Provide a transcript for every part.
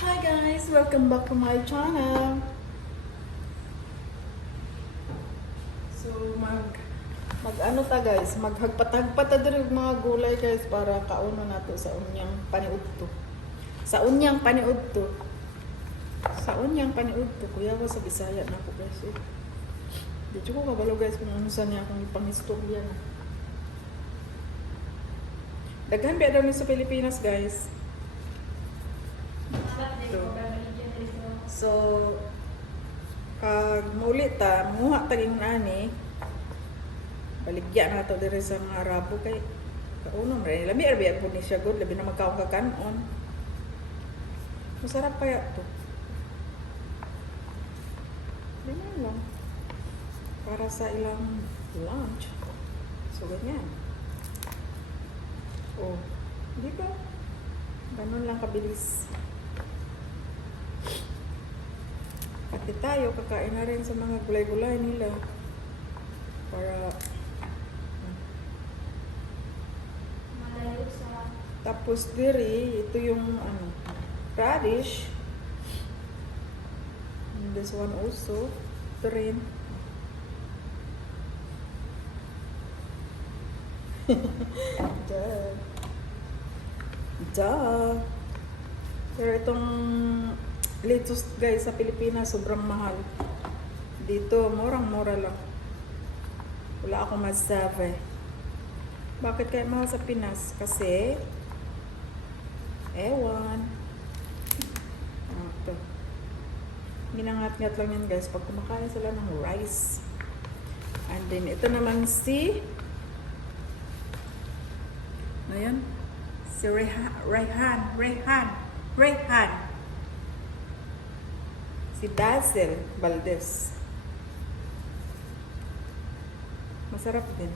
Hi guys! Welcome back to my channel. So mag ano ta guys, maghagpatagpat ta diri og mga gulay guys para kauno nato sa unyang paniudto. Sa unyang paniudto. Sa unyang paniudto kuya ko sa Bisaya na ako guys. Di ko kabalo guys kung ano sa niya akong ipangistorya na. Daghan ba daw ni sa Pilipinas guys. So, kag maulit ta, muha taging ani, baligya na to dire sa mga Arabo kay kaunom rin. Labi arbi po ni siya good, labi na magkaong kakanon. Masarap kaya to. Ganyan lang. Para sa ilang lunch. So, ganyan. Oh, di ba? Ganun lang kabilis. Pati tayo, kakain na rin sa mga gulay-gulay nila. Para Malayo sa tapos diri, ito yung radish. And this one also. Ito rin. Duh. Duh. Pero itong lettuce guys sa Pilipinas sobrang mahal. Dito murang-mura lang. Wala akong masabi. Bakit kaya mahal sa Pinas? Kasi ewan. Ito. Ginangat-ngat lang yan guys pag kumakain sila ng rice. And then ito naman si ayan. Si Rayhan. Si Dazzle Valdez. Masarap din.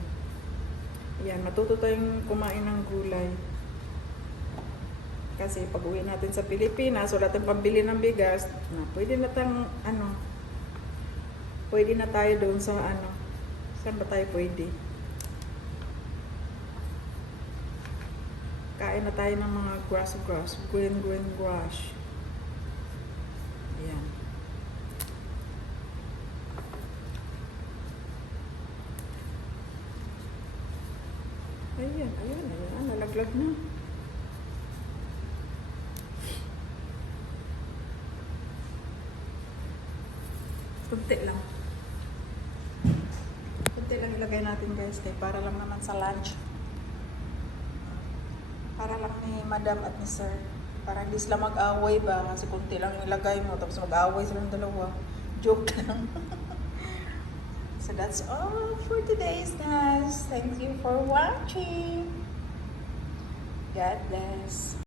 Ayan, matuto tayong kumain ng gulay. Kasi pag uwi natin sa Pilipinas, wala tayong pambili ng bigas, pwede na tayong, pwede na tayo doon sa, saan ba tayo pwede? Kain na tayo ng mga grass, green grass. Ayan. Ayan, nalaglag na. Kunti lang ilagay natin guys, kaya para lang naman sa lunch. Para lang ni madam at ni sir. Para hindi sila mag-away ba, kasi kunti lang ilagay mo, tapos mag-away silang dalawa. Joke lang. So that's all for today's guys. Thank you for watching. God bless.